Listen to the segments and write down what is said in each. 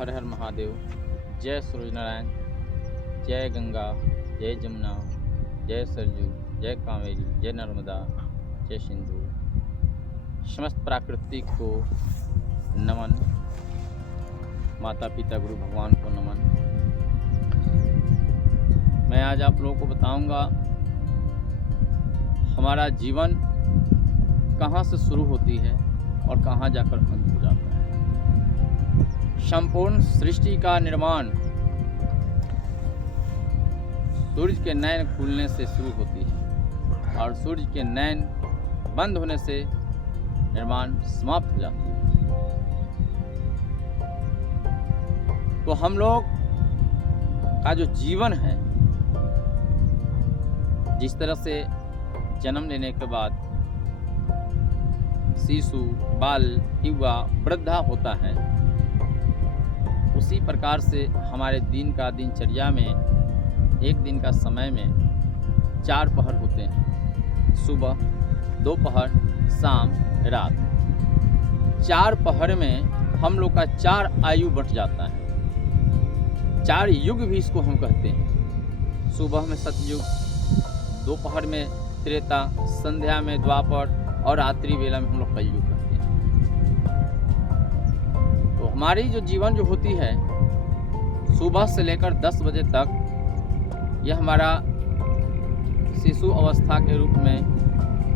हर हर महादेव। जय सूर्य नारायण, जय गंगा, जय जमुना, जय सरजू, जय कावेरी, जय नर्मदा, जय सिंधु। समस्त प्राकृतिक को नमन, माता पिता गुरु भगवान को नमन। मैं आज आप लोगों को बताऊंगा हमारा जीवन कहाँ से शुरू होती है और कहाँ जाकर अंत हो जाता है। संपूर्ण सृष्टि का निर्माण सूर्य के नैन खुलने से शुरू होती है और सूर्य के नैन बंद होने से निर्माण समाप्त हो जाती है। तो हम लोग का जो जीवन है, जिस तरह से जन्म लेने के बाद शिशु, बाल, युवा, वृद्धा होता है, उसी प्रकार से हमारे दिन का दिनचर्या में एक दिन का समय में 4 पहर होते हैं। सुबह, दोपहर, शाम, रात। 4 पहर में हम लोग का 4 आयु बढ़ जाता है। 4 युग भी इसको हम कहते हैं। सुबह में सतयुग, दोपहर में त्रेता, संध्या में द्वापर और रात्रि वेला में हम लोग कलयुग कहते हैं। तो हमारी जो जीवन जो होती है, सुबह से लेकर 10 बजे तक, यह हमारा शिशु अवस्था के रूप में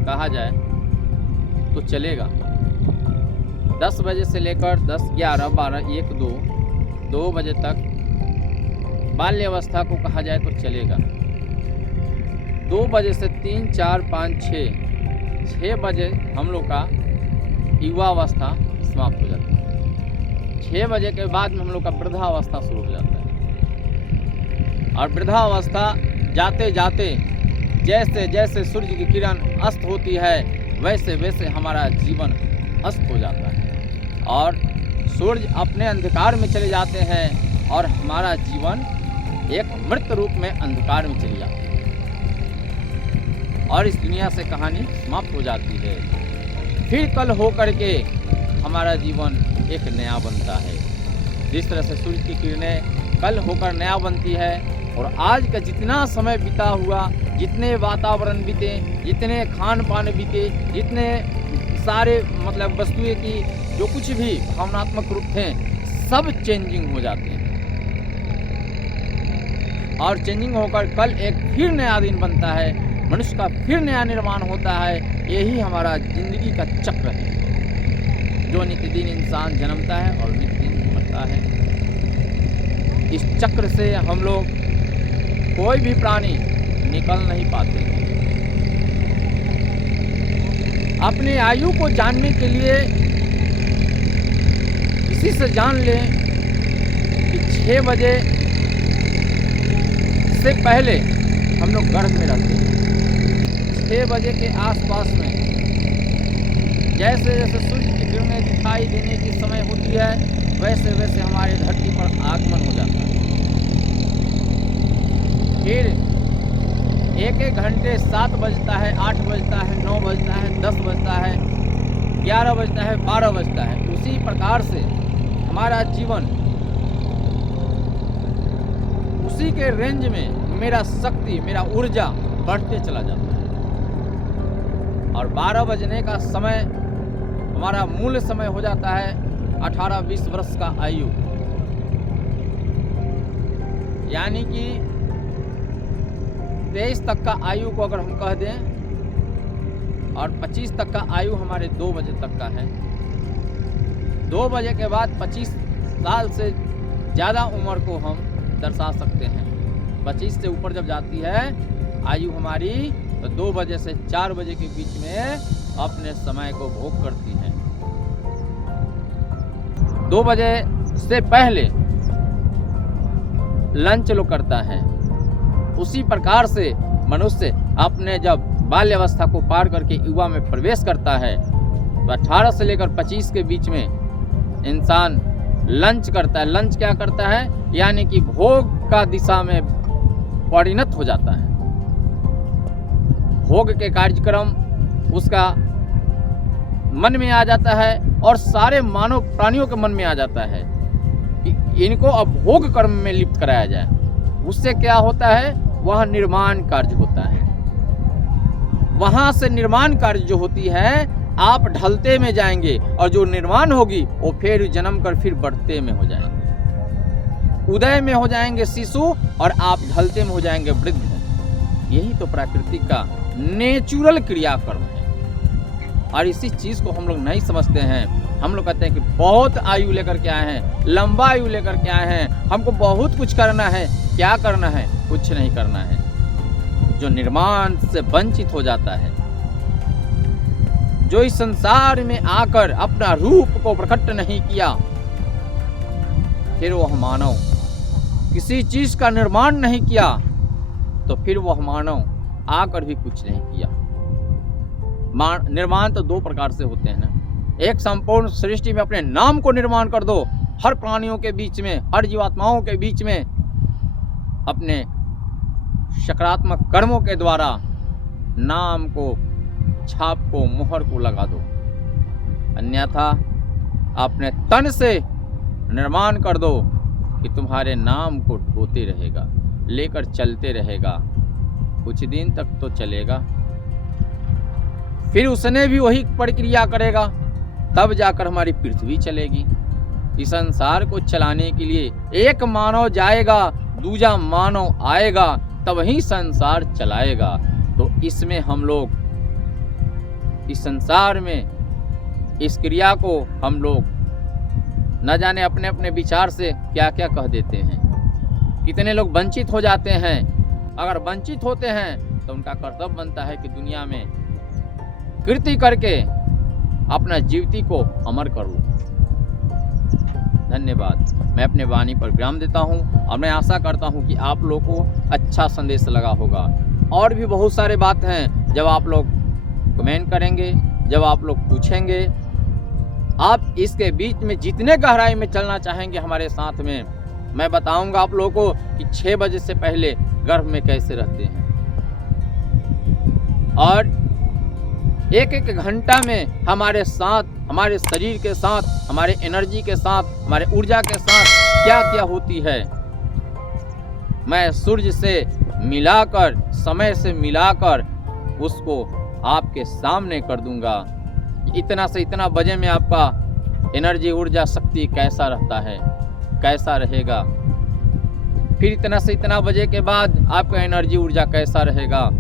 कहा जाए तो चलेगा। 10 बजे से लेकर 10, 11, 12, 1, 2 बजे तक बाल्य अवस्था को कहा जाए तो चलेगा। 2 बजे से 3, 4, 5, 6 बजे हम लोग का युवा अवस्था समाप्त हो जाता है। 6 बजे के बाद में हम लोग का वृद्धावस्था शुरू हो जाता है और वृद्धावस्था जाते जाते जैसे जैसे सूर्य की किरण अस्त होती है, वैसे वैसे हमारा जीवन अस्त हो जाता है और सूर्य अपने अंधकार में चले जाते हैं और हमारा जीवन एक मृत रूप में अंधकार में चली जाती है और इस दुनिया से कहानी समाप्त हो जाती है। फिर कल हो करके हमारा जीवन एक नया बनता है। जिस तरह से सूर्य की किरणें कल होकर नया बनती है और आज का जितना समय बीता हुआ, जितने वातावरण बीते, जितने खान पान बीते, जितने सारे मतलब वस्तुएं की जो कुछ भी भावनात्मक रूप थे, सब चेंजिंग हो जाते हैं और चेंजिंग होकर कल एक फिर नया दिन बनता है, मनुष्य का फिर नया निर्माण होता है। यही हमारा जिंदगी का चक्र है जो नित्यदिन इंसान जन्मता है और नित्यदिन मरता है। इस चक्र से हम लोग कोई भी प्राणी निकल नहीं पाते हैं। अपने आयु को जानने के लिए इसी से जान लें कि 6 बजे से पहले हम लोग गर्भ में रहते हैं। 6 बजे के आसपास में जैसे जैसे सूर्य की किरणें दिखाई देने की समय होती है, वैसे वैसे हमारे धरती पर आगमन हो जाता है। फिर एक घंटे 7 बजता है, 8 बजता है, 9 बजता है, 10 बजता है, 11 बजता है, 12 बजता है। उसी प्रकार से हमारा जीवन उसी के रेंज में मेरा शक्ति, मेरा ऊर्जा बढ़ते चला जाता है और 12 बजने का समय हमारा मूल समय हो जाता है 18-20 वर्ष का आयु। यानी कि 23 तक का आयु को अगर हम कह दें और 25 तक का आयु हमारे 2 बजे तक का है। 2 बजे के बाद 25 साल से ज़्यादा उम्र को हम दर्शा सकते हैं। 25 से ऊपर जब जाती है आयु हमारी, तो 2 बजे से 4 बजे के बीच में अपने समय को भोग करती है। 2 बजे से पहले लंच लोग करता है। उसी प्रकार से मनुष्य अपने जब बाल्यावस्था को पार करके युवा में प्रवेश करता है, तो 18 से लेकर 25 के बीच में इंसान लंच करता है। लंच क्या करता है? यानी कि भोग का दिशा में परिणत हो जाता है। भोग के कार्यक्रम उसका मन में आ जाता है और सारे मानव प्राणियों के मन में आ जाता है। कि इनको अब भोग कर्म में लिप्त कराया जाए। उससे क्या होता है, वह निर्माण कार्य होता है। वहां से निर्माण कार्य जो होती है, आप ढलते में जाएंगे और जो निर्माण होगी वो फिर जन्म कर फिर बढ़ते में हो जाएंगे। उदय में हो जाएंगे शिशु और आप ढलते में हो जाएंगे वृद्ध। यही तो प्रकृति का नेचुरल क्रियाकर्म है। और इसी चीज को हम लोग नहीं समझते हैं। हम लोग कहते हैं कि बहुत आयु लेकर के आए हैं, लंबा आयु लेकर के आए हैं, हमको बहुत कुछ करना है। क्या करना है? कुछ नहीं करना है। जो निर्माण से वंचित हो जाता है, जो इस संसार में आकर अपना रूप को प्रकट नहीं किया, फिर वह मानव किसी चीज का निर्माण नहीं किया, तो फिर वह मानव आकर भी कुछ नहीं किया। निर्माण तो दो प्रकार से होते हैं ना। एक संपूर्ण सृष्टि में अपने नाम को निर्माण कर दो, हर प्राणियों के बीच में, हर जीवात्माओं के बीच में अपने सकारात्मक कर्मों के द्वारा नाम को, छाप को, मुहर को लगा दो। अन्यथा अपने तन से निर्माण कर दो कि तुम्हारे नाम को ढोते रहेगा, लेकर चलते रहेगा। कुछ दिन तक तो चलेगा, फिर उसने भी वही प्रक्रिया करेगा, तब जाकर हमारी पृथ्वी चलेगी। इस संसार को चलाने के लिए एक मानव जाएगा, दूजा मानव आएगा, तब ही संसार चलाएगा। तो इसमें हम लोग इस संसार में इस क्रिया को हम लोग न जाने अपने अपने विचार से क्या क्या कह देते हैं। कितने लोग वंचित हो जाते हैं। अगर वंचित होते हैं तो उनका कर्तव्य बनता है कि दुनिया में कृति करके अपना जीविती को अमर करूं। धन्यवाद। मैं अपने वाणी पर विराम देता हूं और मैं आशा करता हूं कि आप लोगों को अच्छा संदेश लगा होगा। और भी बहुत सारे बात हैं, जब आप लोग कमेंट करेंगे, जब आप लोग पूछेंगे, आप इसके बीच में जितने गहराई में चलना चाहेंगे हमारे साथ में, मैं बताऊंगा आप लोगों को कि 6 बजे से पहले गर्भ में कैसे रहते हैं और एक एक घंटा में हमारे साथ, हमारे शरीर के साथ, हमारे एनर्जी के साथ, हमारे ऊर्जा के साथ क्या क्या होती है। मैं सूर्य से मिलाकर, समय से मिलाकर उसको आपके सामने कर दूंगा। इतना से इतना बजे में आपका एनर्जी, ऊर्जा, शक्ति कैसा रहता है, कैसा रहेगा। फिर इतना से इतना बजे के बाद आपका एनर्जी, ऊर्जा कैसा रहेगा।